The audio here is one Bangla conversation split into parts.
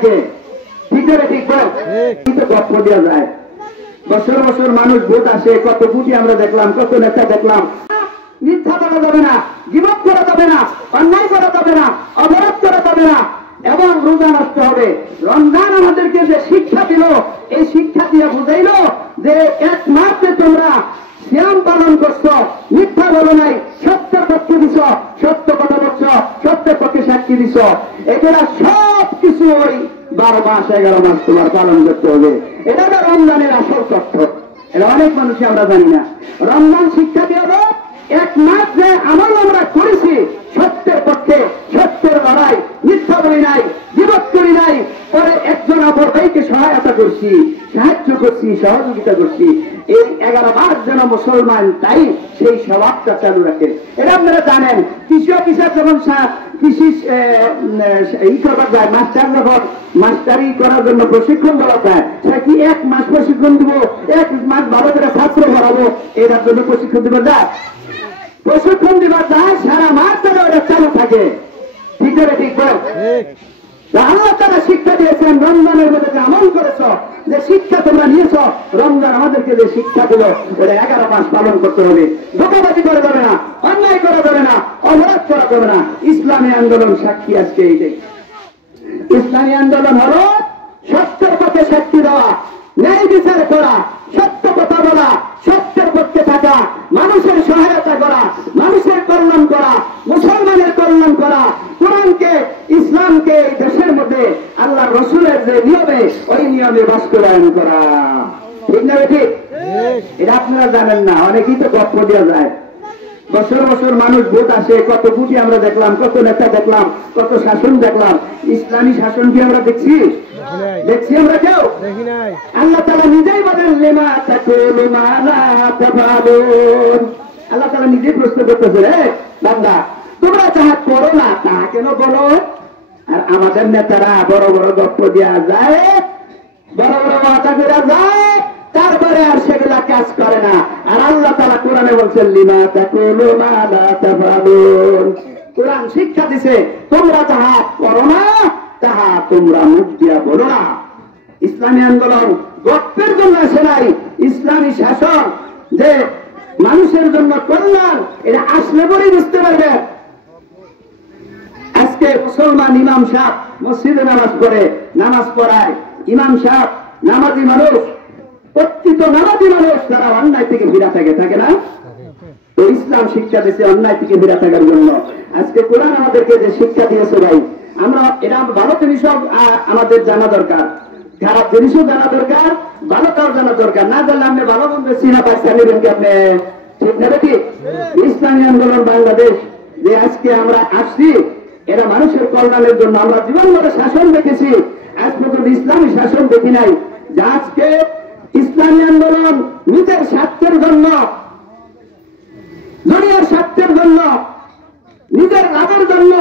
থাকে, ভিতরে ঠিক কিন্তু গপ্প দেওয়া যায়। বছর বছর মানুষ ভোট আসে, কত কোটি আমরা দেখলাম, কত নেতা দেখলাম। মিথ্যা বলা যাবে না, গীবত করা যাবে না, অন্যায় করা যাবে না, অপরাধ করা যাবে না, এবং রোজা নষ্ট হবে। রমজান আমাদেরকে যে শিক্ষা দিল, এই শিক্ষা দিয়ে বুঝাইল যে এক মাসে তোমরা সিয়াম পালন করছো, মিথ্যা বলো নাই, সত্যের পক্ষে দিছ, সত্য কথা বলছ, সত্যের পক্ষে সাক্ষী দিছ। এগুলা সব কিছু ওই 12 মাস 11 মাস তোমার পালন করতে হবে। এটা তো রমজানের আসল তথ্য। এটা অনেক মানুষই আমরা জানি না। রমজান শিক্ষা দিয়ে হলো এক মাস যে আমল আমরা করেছি সত্যের পক্ষে, সত্যের লড়াই, মিথ্যা বলি নাই, বিপদ করি নাই, পরে একজন অপর ভাইকে সহায়তা করছি, সাহায্য করছি, সহযোগিতা করছি। এই 11 মাস যেন মুসলমান তাই সেই স্বভাবটা চালু রাখে। এটা আপনারা জানেন, কৃষি অফিসার যখন কৃষি ই করবার যায়, মাস্টার যখন মাস্টারি করার জন্য প্রশিক্ষণ দেওয়া যায়, সে কি 1 মাস প্রশিক্ষণ দিব, 1 মাস ভালো করে ছাত্র পড়াবো, এটার জন্য প্রশিক্ষণ দিবার যায়? প্রশিক্ষণ দিবার যায় সারা মাস ধরে ওটা চালু থাকে। ভিতরে ঠিক আল্লাহ তারা শিক্ষা দিয়েছেন, রমজানের মধ্যে আমল করেছ, যে শিক্ষা তোমরা নিয়েছ, রমজান আমাদেরকে যে শিক্ষা দিল ওটা 11 মাস পালন করতে হবে। ধোঁকাবাজি করা যাবে না, অন্যায় করা যাবে না, অপরাধ করা যাবে না। ইসলামী আন্দোলন সাক্ষী আজকে এইটাই। ইসলামী আন্দোলন হলো সত্যের পক্ষে সাক্ষী দেওয়া, ন্যায় বিচার করা, সত্য কথা বলা, সত্যের পক্ষে থাকা, মানুষের সহায়তা করা, মানুষের কল্যাণ করা, মুসলমানের কল্যাণ করা, কোরআনকে, ইসলামকে এই দেশের মধ্যে আল্লাহ রসুলের যে নিয়মে, ওই নিয়মে বাস্তবায়ন করা। ঠিক না ঠিক? এটা আপনারা জানেন না, অনেকেই তো গপ্প দেওয়া যায়। বছর বছর মানুষ ভোট আসে, কত কোটি আমরা দেখলাম, কত নেতা দেখলাম, কত শাসন দেখলাম। ইসলামী শাসন কি আমরা দেখছি? দেখছি আমরা কেউ? আল্লাহ তাআলা নিজেই বলেন লিমা তাকুলু মা লা তাফআলুন। আল্লাহ তাআলা নিজেই প্রশ্ন করতেছে, হে বান্দা, তোমরা যাহা করো না তাহা কেন বলো? আর আমাদের নেতারা বড় বড় গপ্প দেওয়া যায়, বড় বড় মাথা দেওয়া যায়, তারপরে আর সেগুলা কাজ করে না। আর আল্লাহ তাআলা কোরআনে বলছেন লিমা তাকুলু মা লা তাফআলুন। কোরআন শিক্ষা দিছে, তোমরা যাহা করো না তাহা তোমরা মুখ দিয়া বলো না। ইসলামী আন্দোলন গপ্পের জন্য আসে নাই, ইসলামী শাসন যে মানুষের জন্য কল্যাণ, এটা আসলে পরেই বুঝতে পারবে। আজকে মুসলমান ইমাম সাহেব মসজিদে নামাজ পড়ে, নামাজ পড়ায়, ইমাম সাহেব নামাজি মানুষ, প্রত্যেক নামাজি মানুষ, তারা অন্যায় থেকে ফিরা থাকে না? তো ইসলাম শিক্ষা দিয়েছে অন্যায় থেকে ফিরা থাকার জন্য। আজকে কোরআন আমাদেরকে যে শিক্ষা দিয়েছে ভাই, আমরা এটা ভালো জিনিসও আমাদের জানা দরকার, খারাপ জিনিসও জানা দরকার, ভালোটাও জানা দরকার। না জানলে আপনি ভালো মন্দ চিনা পাচ্ছেন কি আপনি? ঠিক না ঠিক? ইসলামী আন্দোলন বাংলাদেশ যে আজকে আমরা আসছি, এরা মানুষের কল্যাণের জন্য। আমরা জীবন ভরে শাসন দেখেছি, আজ পর্যন্ত ইসলামী শাসন দেখি নাই। যে আজকে ইসলামী আন্দোলন নিজের স্বার্থের জন্য, দুনিয়ার স্বার্থের জন্য, নিজের লাভের জন্য,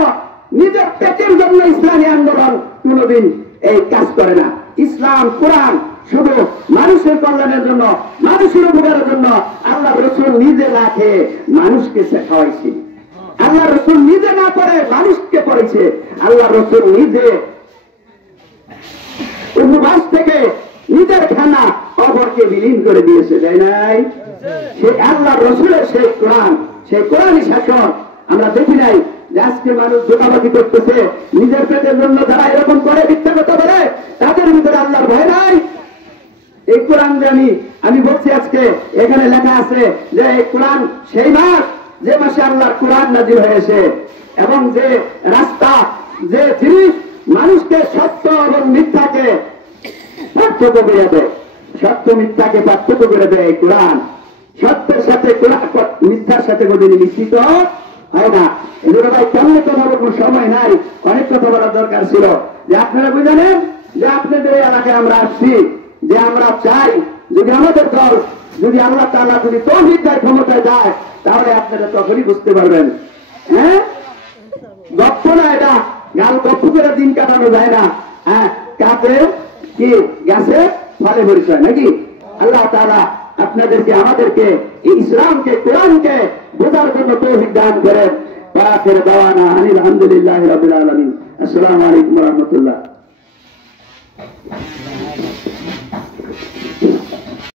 নিজের পেটের জন্য ইসলামী আন্দোলন কোনদিন এই কাজ করে না। ইসলাম কোরআন শুধু মানুষের কল্যাণের জন্য, মানুষের উপকারের জন্য। আল্লাহ রসুল নিজে না খেয়ে মানুষকে খাওয়াইছে, আল্লাহ রসুল নিজে না করে মানুষকে করেছে, আল্লাহ রসুল নিজে উপবাস থেকে নিজের খানা অপরকে বিলীন করে দিয়েছে, তাই নাই? সেই আল্লাহ রসুলের সেই কোরআন, সেই কোরআনই শাসন আমরা দেখি নাই। আজকে মানুষ ধোঁকাবাজি করতেছে নিজের পেটের জন্য, যারা এরকম করে মিথ্যা কথা বলে, তাদের ভিতরে আল্লাহর ভয় নাই। এই কোরআন যে আমি বলছি আজকে, এখানে লেখা আছে যে এই কোরআন সেই মাস যে মাসে আল্লাহর কোরআন নাযিল হয়েছে, এবং যে রাস্তা, যে জিনিস মানুষকে সত্য এবং মিথ্যাকে পার্থক্য করে দেয়, সত্য মিথ্যাকে পার্থক্য করে দেয় এই কোরআন। সত্যের সাথে মিথ্যার সাথে কোনদিন মিশ্রিত হয় না। এই জন্য ভাই কেমন কথা বলার কোনো সময় নাই, অনেক কথা বলার দরকার ছিল। যে আপনারা বুঝানেন যে আপনাদের এই এলাকায় আমরা আসছি, যে আমরা চাই যদি আমাদের দল, যদি আল্লাহ তাআলা যদি তৌফিক দেয়, ক্ষমতায় যায়, তাহলে আপনারা তখনই বুঝতে পারবেন। হ্যাঁ, গপ্প না এটা, গাল গপ্প করে দিন কাটানো যায় না। হ্যাঁ, কাছে কি গাছে ফলে পরিচয় নাকি? আল্লাহ তাআলা আপনাদেরকে, আমাদেরকে এই ইসলামকে, কোরআনকে বোঝার জন্য তৌফিক দান করেন। আখির দাওয়ানা আলহামদুলিল্লাহি রাব্বিল আলামিন। আসসালামু আলাইকুম ওয়া রাহমাতুল্লাহ।